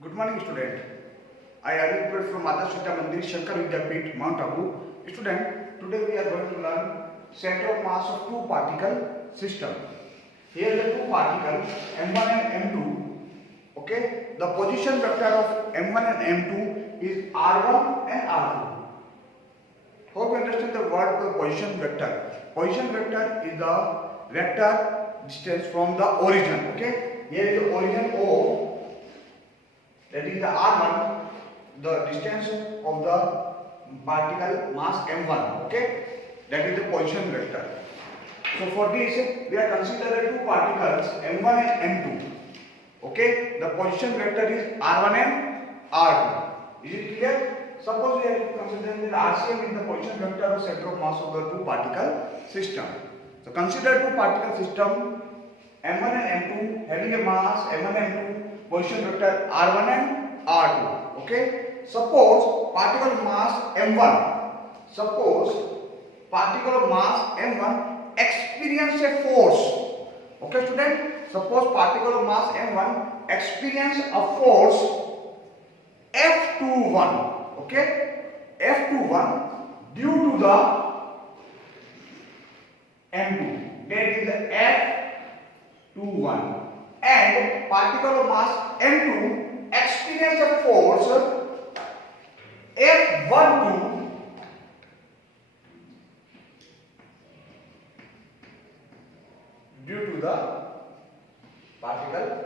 Good morning, student. I am from Adarsh Vidya Mandir, Shankar Vidyapeeth, Mount Abu. Student, today we are going to learn center of mass of two particle system. Here the two particles M1 and M2. Okay, the position vector of M1 and M2 is R1 and R2. Hope you understand the word the position vector. Position vector is the vector distance from the origin. Okay, here is the origin O. That is the R1, the distance of the particle mass M1, okay? That is the position vector. So for this, we are considering two particles M1 and M2, okay? The position vector is R1 and R2. Is it clear? Suppose we are considering that RCM is the position vector of center of mass of the two particle system. So consider two particle system M1 and M2 having a mass M1 and M2. Position vector R1 and R2. Okay. Suppose particle mass M1. Suppose particle mass M1 experience a force. Okay, student. Suppose particle mass M1 experience a force F21. Okay. F21 due to the M2. That is the F21. And particle mass M2 experience a force F12 due to the particle.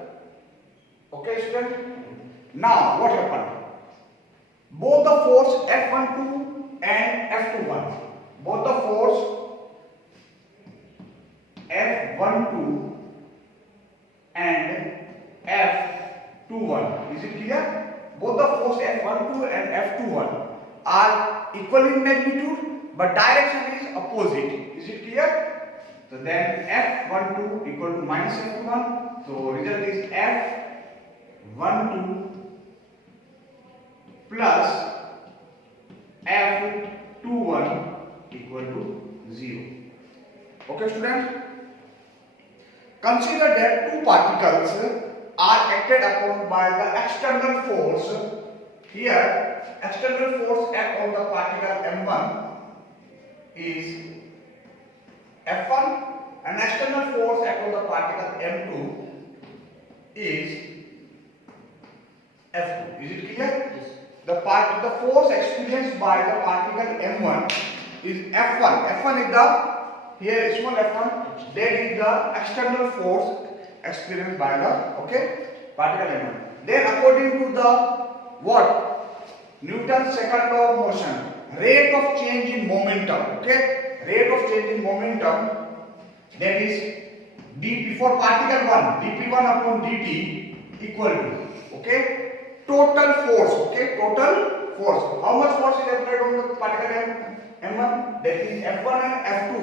Okay, student. Now what happened? Both the force F12 and F21. Both the force F12 and F21. Is it clear? Both the force F12 and F21 are equal in magnitude, but direction is opposite. Is it clear? So then F12 equal to minus F21. So result is F12 plus F21 equal to 0. Okay, students? Consider that two particles are acted upon by the external force. Here, external force act on the particle M1 is F1 and external force act on the particle M2 is F2. Is it clear? Yes. The force experienced by the particle M1 is F1. F1 is the here small f1, that is the external force experienced by the particle M1. Then according to the what? Newton's second law of motion, rate of change in momentum. Okay, rate of change in momentum, that is dp for particle 1, dp1 upon dt equal to total force. Total force. How much force is applied on the particle M1? That is F1 and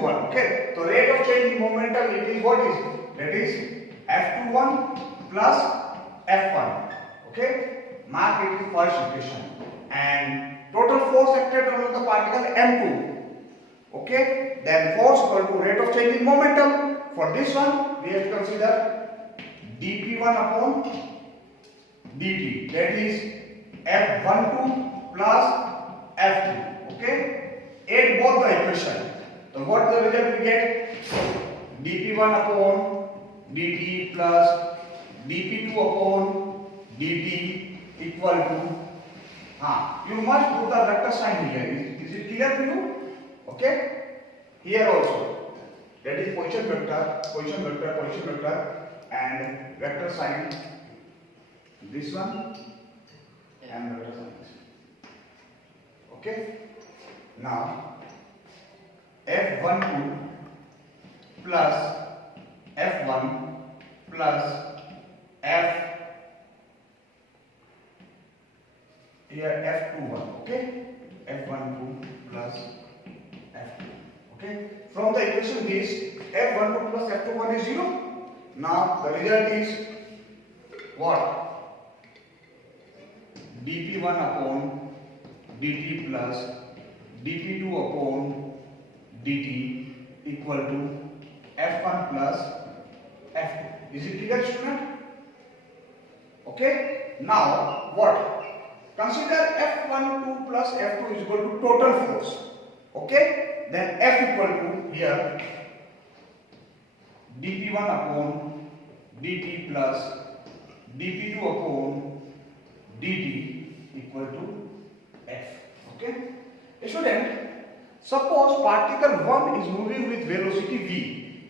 F21. Okay. So rate of change in momentum, it is what is? That is F21 plus F1. Okay. Mark it is first equation. And total force acted on the particle M2. Okay. Then force equal to rate of change in momentum. For this one, we have to consider dp1 upon dt. That is F12 plus F2. Okay. Add both the equation. So what the result we get? dp1 upon dt plus dp2 upon dt equal to you must put the vector sign here. Is it clear to you? Okay. Here also. That is position vector, and vector sign. This one and vector sign this one. Okay. Now F12 plus F1 plus F21. Okay, F12 plus F2. Okay, from the equation this F12 plus F21 is 0. Now the result is what? dp1 upon dt plus dp2 upon dt equal to F1 plus F2. Is it clear, student? Okay. Now what? Consider F12 plus F2 is equal to total force. Okay. Then F equal to here dP1 upon dt plus dP2 upon dt equal to F. Okay. Student, suppose particle 1 is moving with velocity v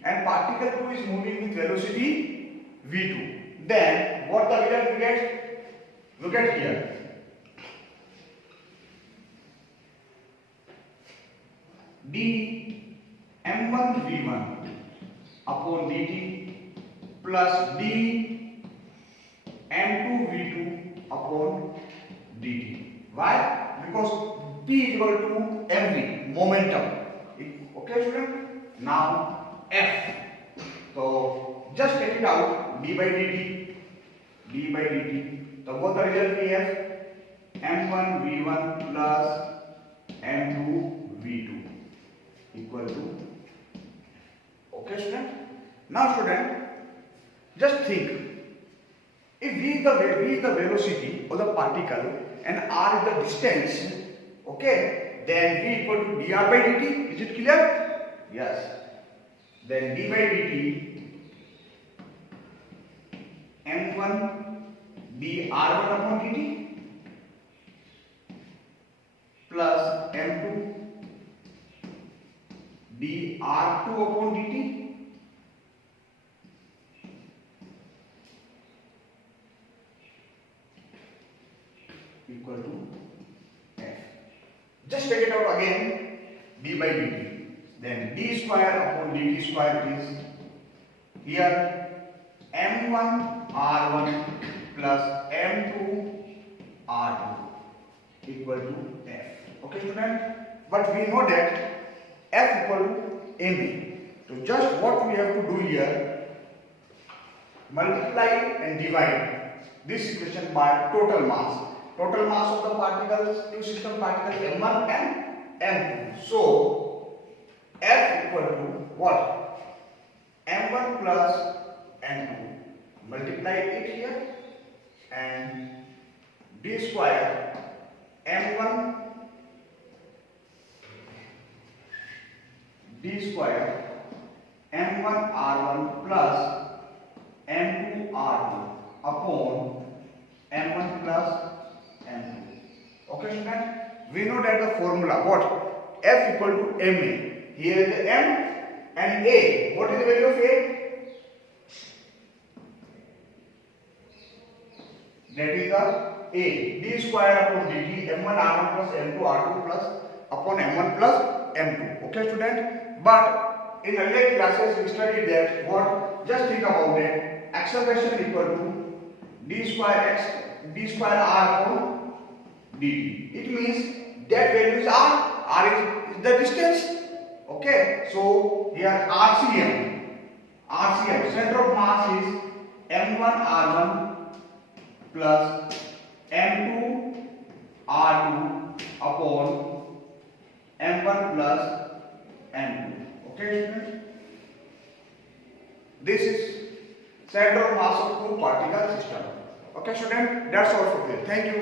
and particle 2 is moving with velocity v2. Then what the result we get? Look at here. D m1 v1 upon dt plus d m2 v2 upon dt. Why? Because P is equal to mv, momentum. Okay, student? Now F. So just take it out, d by dt. So what the result we have? m1 v1 plus m2 v2 equal to. Okay, student? Now, student, just think. If v is the velocity of the particle and r is the distance, okay, then v equal to dr by dt. Is it clear? Yes. Then d by dt m1 dr1 upon dt plus m2 dr2 upon dt equal to F. Just take it out again, d by dt. Then d square upon dt square is here m1 r1 plus m2 r2 equal to F. Okay, student? But we know that F equal to mv. So just what we have to do here, multiply and divide this equation by total mass. Total mass of the particles, two system particles m1 and m2. So F equal to what? m1 plus m2. Multiply it here and d square m1 d square m1 r1 plus m2 r2 upon m1 plus m2. Okay, student? We know that the formula what? F equal to ma. Here is the m and a. What is the value of a? That is the a. D square upon dt m1 r1 plus m2 r2 plus upon m1 plus m2. Okay, student? But in earlier classes we studied that what? Just think about that. Acceleration equal to d square r upon dt. It means that value is r. R is the distance. Okay. So here RCM, center of mass is m1 r1 plus m2 r2 upon m1 plus m2. Okay, student? This is center of mass of two particle system. Okay, student? That's all for today. Thank you.